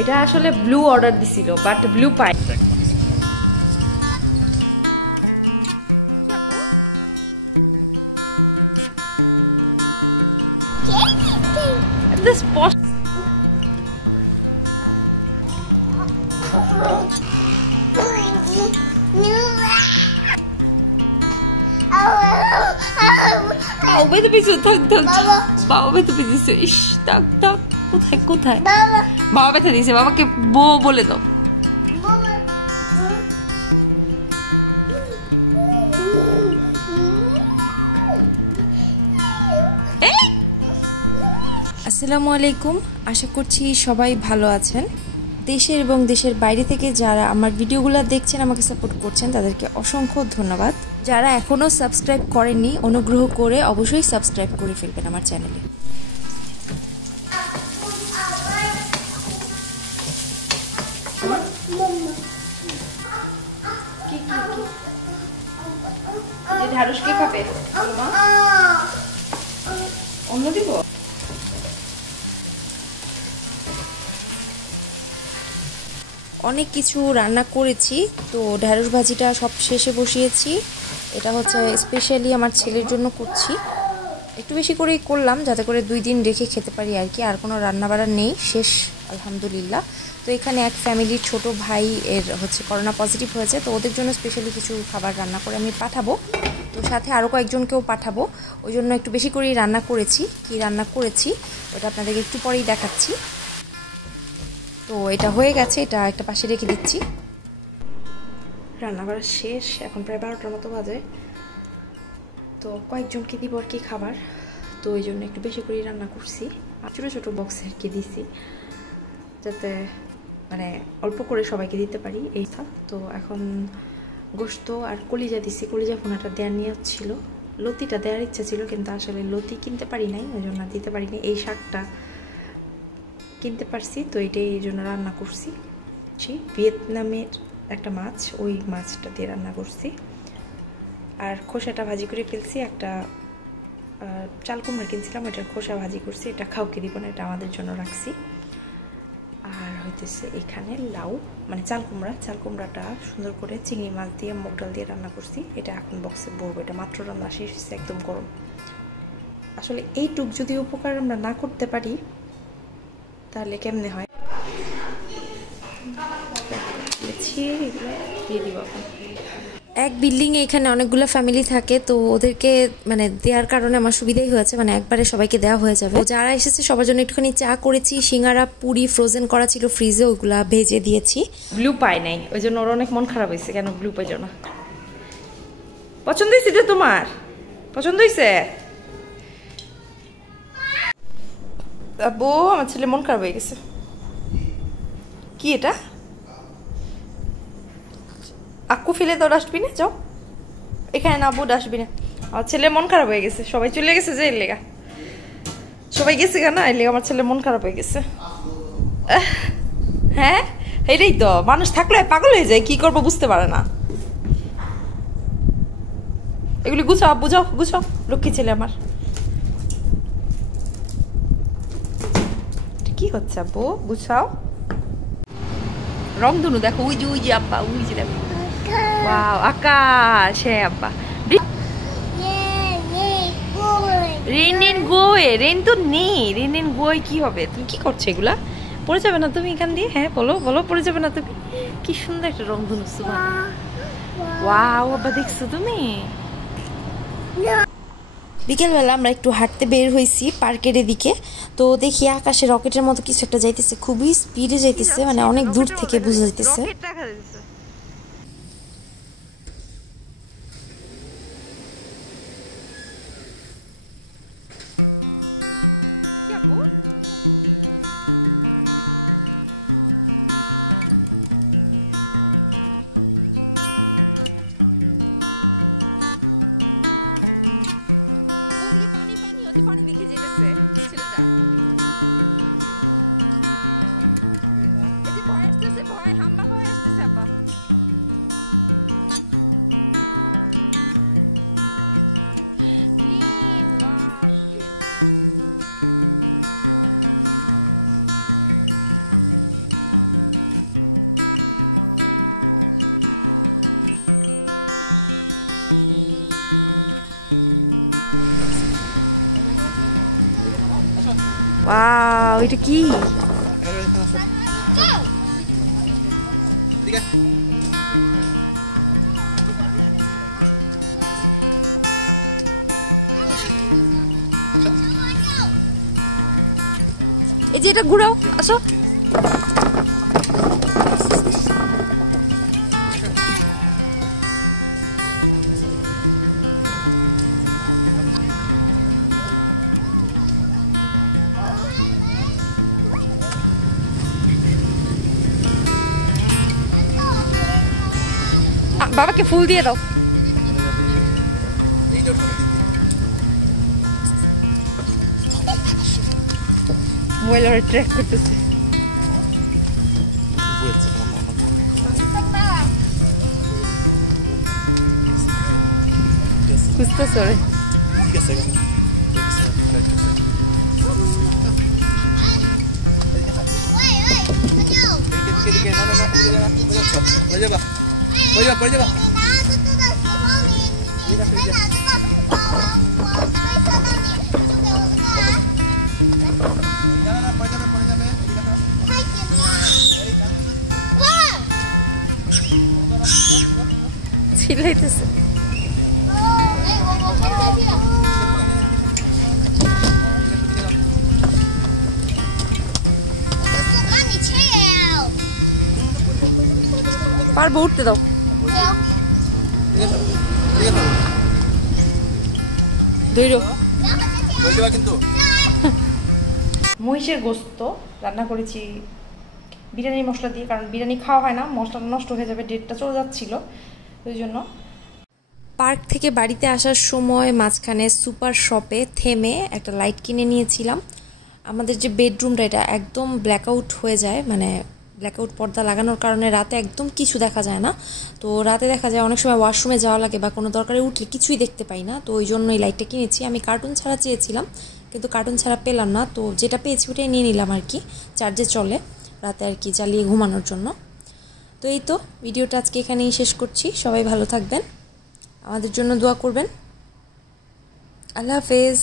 এটা আসলে blue order দিছিল but blue pi this posh বাবা তো পিছু থাক থাক বাবা তো পিছু ইস থাক থাক কোথায় কোথায় বাবা ব্যথা দিয়েছে বাবাকে বউ বলে দাও আসসালামু আলাইকুম আশা করছি সবাই ভালো আছেন দেশের এবং দেশের বাইরে থেকে যারা আমার ভিডিওগুলো দেখছেন আমাকে সাপোর্ট করছেন তাদেরকে অসংখ্য ধন্যবাদ যারা এখনো সাবস্ক্রাইব করেননি অনুগ্রহ করে অবশ্যই সাবস্ক্রাইব করে ফেলবেন আমার চ্যানেলে ঢাড়ুস কে খাবে অন্য দিব অনেক কিছু রান্না করেছি তো ঢেঁড়স ভাজিটা সব শেষে বসিয়েছি এটা হচ্ছে স্পেশালি আমার ছেলের জন্য করছি একটু বেশি করেই করলাম যাতে করে 2 দিন রেখে খেতে পারি আর কি আর কোনো রান্না বাড়া নেই শেষ আলহামদুলিল্লাহ তো এখানে এক ফ্যামিলির ছোট ভাই এর হচ্ছে করোনা পজিটিভ হয়েছে তো ওদের জন্য স্পেশালি কিছু খাবার রান্না করে আমি পাঠাবো তো সাথে আরও কয়েকজনকেও পাঠাবো ওই জন্য একটু বেশি করেই রান্না করেছি কি রান্না করেছি ওটা আপনাদেরকে একটু পরেই দেখাচ্ছি তো এটা হয়ে গেছে এটা একটা পাশে রেখে দিচ্ছি রান্না করা শেষ এখন প্রায় 12টার মতো বাজে তো কয়েকজনকে দিব আর কি খাবার তো ওই জন্য একটু বেশি করে রান্না করছি আর ছোটো ছোটো বক্সে আর কি দিছি যাতে মানে অল্প করে সবাইকে দিতে পারি এই তো এখন গোশত আর কলিজা দিছি কলিজা ভুনাটা দেওয়ার নিয়ে ছিল লতিটা দেওয়ার ইচ্ছা ছিল কিন্তু আসলে লতি কিনতে পারি নাই ওই জন্য দিতে পারিনি এই শাকটা কিনতে পারছি তো এটাই এই জন্য রান্না করছি ভিয়েতনামের একটা মাছ ওই মাছটা দিয়ে রান্না করছি আর খোসাটা ভাজি করে ফেলছি একটা চাল কুমড়া কিনছিলাম ওইটার খোসা ভাজি করছি এটা খাওকে দিব না এটা আমাদের জন্য রাখছি আর হইতেছে এখানে লাউ মানে চাল কুমড়াটা সুন্দর করে চিংড়ি মাছ দিয়ে মুগ ডাল দিয়ে রান্না করছি এটা এখন বক্সে ভরবো এটা মাত্র রান্না শেষ হয়েছে একদম গরম আসলে এইটুক যদি উপকার আমরা না করতে পারি তাহলে কেমনে হয় এক বিল্ডিং এ এখানে অনেকগুলো ফ্যামিলি থাকে তো ওদেরকে মানে দেওয়ার কারণে আমার সুবিধাই হয়েছে মানে একবারে সবাইকে দেওয়া হয়ে যাবে যারা এসেছে সবার জন্য একটুখানি চা করেছি সিঙ্গারা পুরি ফ্রোজেন করা ছিল ফ্রিজে ওইগুলা ভেজে দিয়েছি ব্লু পাই নাই ওই জন্য ওর অনেক মন খারাপ হয়েছে কেন ব্লু পাই না পছন্দ হয়েছে তো তোমার পছন্দ হয়েছে বউ আমার ছেলে মন খারাপ হয়ে গেছে কি এটা আকু ফেলে দাও ডাস্টবিনে যাও এখানে না বউ ডাস্টবিনে আমার ছেলে মন খারাপ হয়ে গেছে সবাই চলে গেছে যে এর লেগা সবাই গেছে না এর লেগা আমার ছেলে মন খারাপ হয়ে গেছে হ্যাঁ এটাই তো মানুষ থাকলে পাগল হয়ে যায় কি করবো বুঝতে পারে না এগুলি গুছাও বুঝাও গুছাও লক্ষ্মী ছেলে আমার কি হচ্ছে আব্বু গুছাও রংধনু দেখো ওই যে আব্বা ওই যে দেখো ওয়াও আকাশ হ্যাঁ আব্বা রেন গোয়ে রেন তো নেই রেন গোয়ে কি হবে তুমি কি করছো এগুলা পড়ে যাবে না তুমি এখান দিয়ে হ্যাঁ বলো বলো পড়ে যাবে না তুমি কি সুন্দর একটা রংধনু ওয়াও আব্বা দেখছো তুমি বিকেলবেলা আমরা একটু হাঁটতে বের হয়েছি পার্কের দিকে তো দেখি আকাশে রকেটের মতো কিছু একটা যাইতেছে খুবই স্পিডে যাইতেছে মানে অনেক দূর থেকে বোঝা যাইতেছে পানি দেখে যেতেছে ছেলেটা এই যে ভয় আসতেছে ভয় হাম্বা ভয় আসতেছে আব্বা ওয়াও, এটা কি? এই যে এটা ঘুরাও, আসো। বাবাকে ফুল দিয়ে দাও। মোবাইল আর ট্র্যাক করতেছে। খুঁজতেছে রে। চিল্লাইতেছে। পারবো, উঠতে দাও। মহিষের গোস্ত রান্না করেছি বিরিয়ানি মশলা দিয়ে, কারণ বিরিয়ানি খাওয়া হয় না, মশলাটা নষ্ট হয়ে যাবে, ডেটটা চলে যাচ্ছিল ওই জন্য। পার্ক থেকে বাড়িতে আসার সময় মাঝখানে সুপার শপে থেমে একটা লাইট কিনে নিয়েছিলাম। আমাদের যে বেডরুমটা এটা একদম ব্ল্যাকআউট হয়ে যায়, মানে ব্ল্যাকআউট পর্দা লাগানোর কারণে রাতে একদম কিছু দেখা যায় না। তো রাতে দেখা যায় অনেক সময় ওয়াশরুমে যাওয়া লাগে বা কোনো দরকারে উঠলে কিছুই দেখতে পাই না, তো ওই জন্য এই লাইটটা কিনেছি। আমি কার্টুন ছাড়া চেয়েছিলাম কিন্তু কার্টুন ছাড়া পেলাম না, তো যেটা পেয়েছি ওটাই নিয়ে নিলাম আর কি, চার্জে চলে রাতে আর কি, জ্বালিয়ে ঘুমানোর জন্য। তো এই তো ভিডিওটা আজকে এখানেই শেষ করছি। সবাই ভালো থাকবেন, আমাদের জন্য দোয়া করবেন। আল্লাহ হাফেজ।